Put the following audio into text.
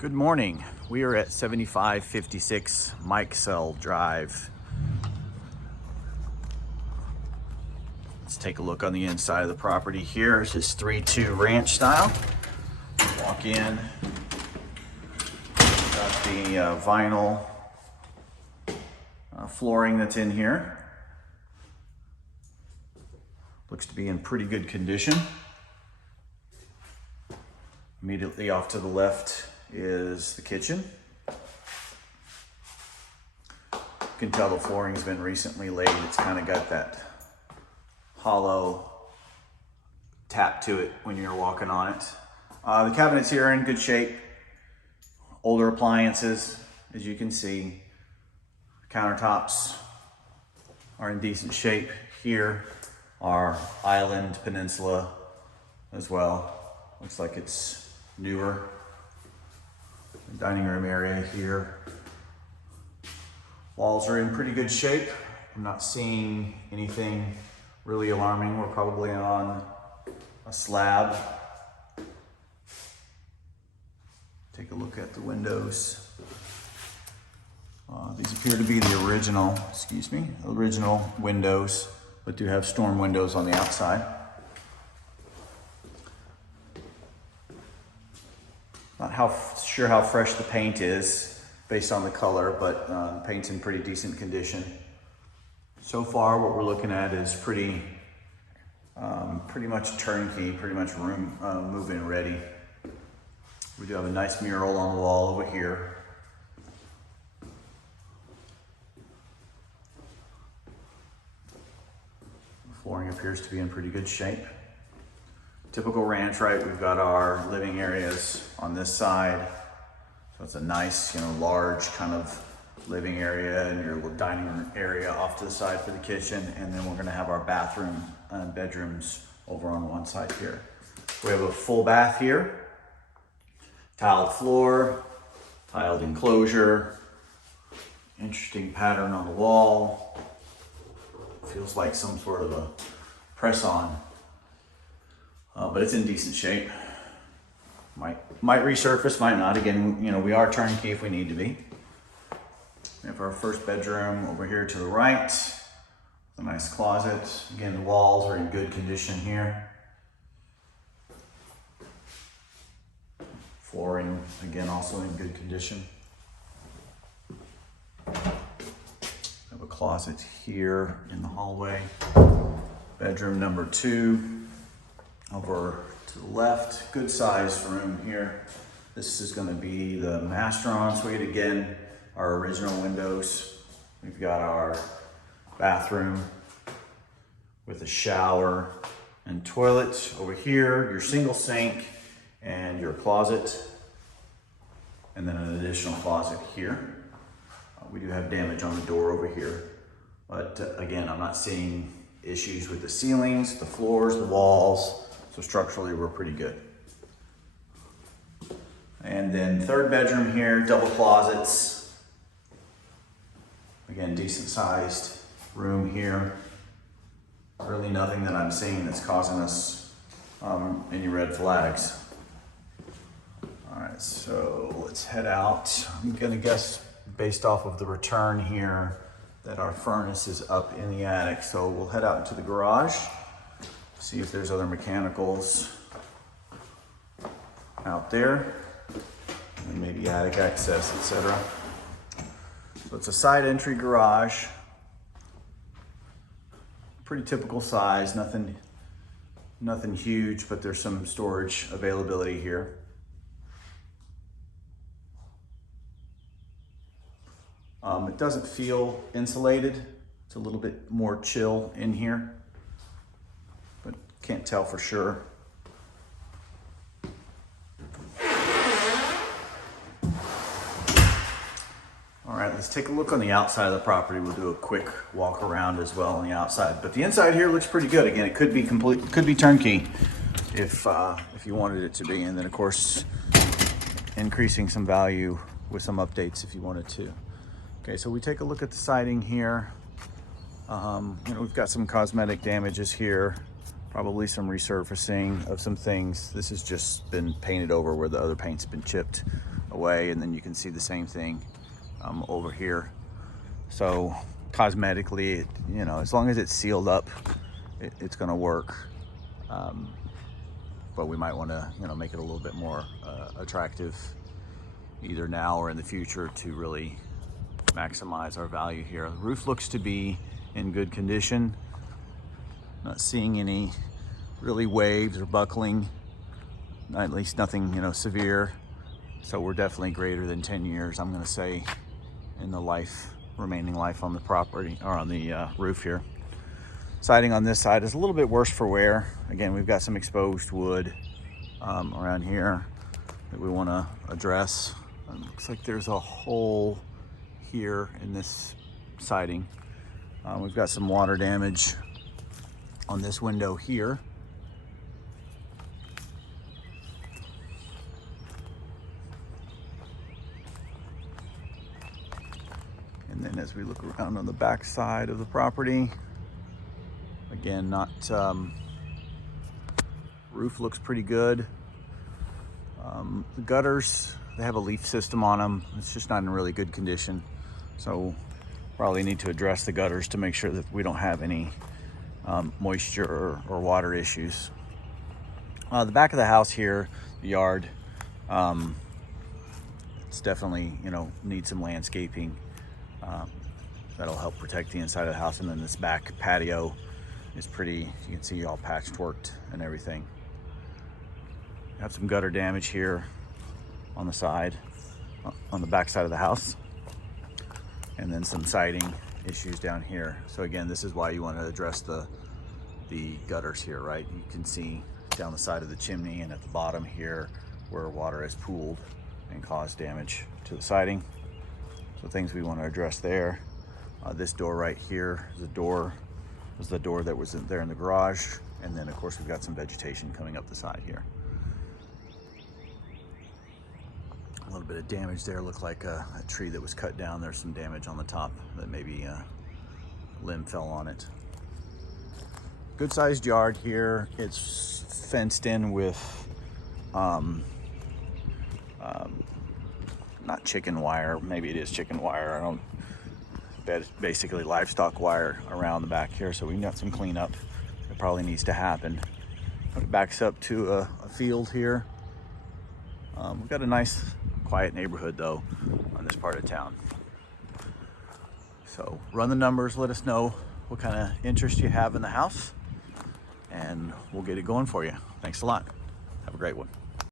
Good morning. We are at 7556 Mikesell Drive. Let's take a look on the inside of the property here. It's this 3-2 ranch style. Walk in. Got the vinyl flooring that's in here. Looks to be in pretty good condition. Immediately off to the left is the kitchen. You can tell the flooring's been recently laid. It's kind of got that hollow tap to it when you're walking on it. The cabinets here are in good shape. Older appliances, as you can see. Countertops are in decent shape. Here are island peninsula as well. Looks like it's newer. The dining room area here. Walls are in pretty good shape. I'm not seeing anything really alarming. We're probably on a slab. Take a look at the windows. These appear to be the original windows, but do have storm windows on the outside. Not sure how fresh the paint is based on the color, but the paint's in pretty decent condition. So far, what we're looking at is pretty much turnkey, pretty much room move-in ready. We do have a nice mural on the wall over here. The flooring appears to be in pretty good shape. Typical ranch, right? We've got our living areas on this side. So it's a nice, large kind of living area, and your little dining room area off to the side for the kitchen. And then we're gonna have our bathroom and bedrooms over on one side here. We have a full bath here. Tiled floor, tiled enclosure. Interesting pattern on the wall. Feels like some sort of a press-on. But it's in decent shape. Might resurface, might not. Again, we are turnkey if we need to be. We have our first bedroom over here to the right. A nice closet. Again, the walls are in good condition here. Flooring, again, also in good condition. We have a closet here in the hallway. Bedroom number 2. Over to the left, good sized room here. This is gonna be the master ensuite. Again, our original windows. We've got our bathroom with a shower and toilet. Over here, your single sink and your closet. And then an additional closet here. We do have damage on the door over here. But again, I'm not seeing issues with the ceilings, the floors, the walls. So structurally, we're pretty good. And then third bedroom here, double closets. Again, decent sized room here. Really nothing that I'm seeing that's causing us any red flags. All right, so let's head out. I'm gonna guess based off of the return here that our furnace is up in the attic. So we'll head out into the garage. See if there's other mechanicals out there, and maybe attic access, etc. So it's a side entry garage, pretty typical size, nothing huge, but there's some storage availability here. It doesn't feel insulated. It's a little bit more chill in here. Can't tell for sure. All right, let's take a look on the outside of the property. We'll do a quick walk around as well on the outside. But the inside here looks pretty good. Again, it could be complete, could be turnkey if you wanted it to be. And then of course, increasing some value with some updates if you wanted to. Okay, so we take a look at the siding here. We've got some cosmetic damages here. Probably some resurfacing of some things. This has just been painted over where the other paint's been chipped. away, and then you can see the same thing over here. So cosmetically, you know, as long as it's sealed up, it's going to work. But we might want to, you know, make it a little bit more attractive, either now or in the future, to really maximize our value here. The roof looks to be in good condition. Not seeing any really waves or buckling, at least nothing, you know, severe. So we're definitely greater than 10 years, I'm going to say, in the remaining life on the property, or on the roof here. Siding on this side is a little bit worse for wear. Again, we've got some exposed wood around here that we want to address. It looks like there's a hole here in this siding. We've got some water damage on this window here. And then as we look around on the back side of the property, again, roof looks pretty good. The gutters, they have a leaf system on them. It's just not in really good condition. So probably need to address the gutters to make sure that we don't have any moisture or water issues. The back of the house here, the yard, it's definitely, you know, needs some landscaping. That'll help protect the inside of the house. And then this back patio is pretty, you can see all patchworked and everything. Have some gutter damage here on the side, on the back side of the house, and then some siding issues down here. So again, this is why you want to address the gutters here, right? You can see down the side of the chimney and at the bottom here where water has pooled and caused damage to the siding. So things we want to address there. This door right here is the door that was there in the garage, and then of course we've got some vegetation coming up the side here. A little bit of damage there, looked like a tree that was cut down. There's some damage on the top that maybe a limb fell on it. Good sized yard here. It's fenced in with not chicken wire, maybe it is chicken wire, I don't, but it's basically livestock wire around the back here. So we got some cleanup that probably needs to happen. It backs up to a field here. We've got a nice quiet neighborhood though on this part of town. So run the numbers, let us know what kind of interest you have in the house, and we'll get it going for you. Thanks a lot. Have a great one.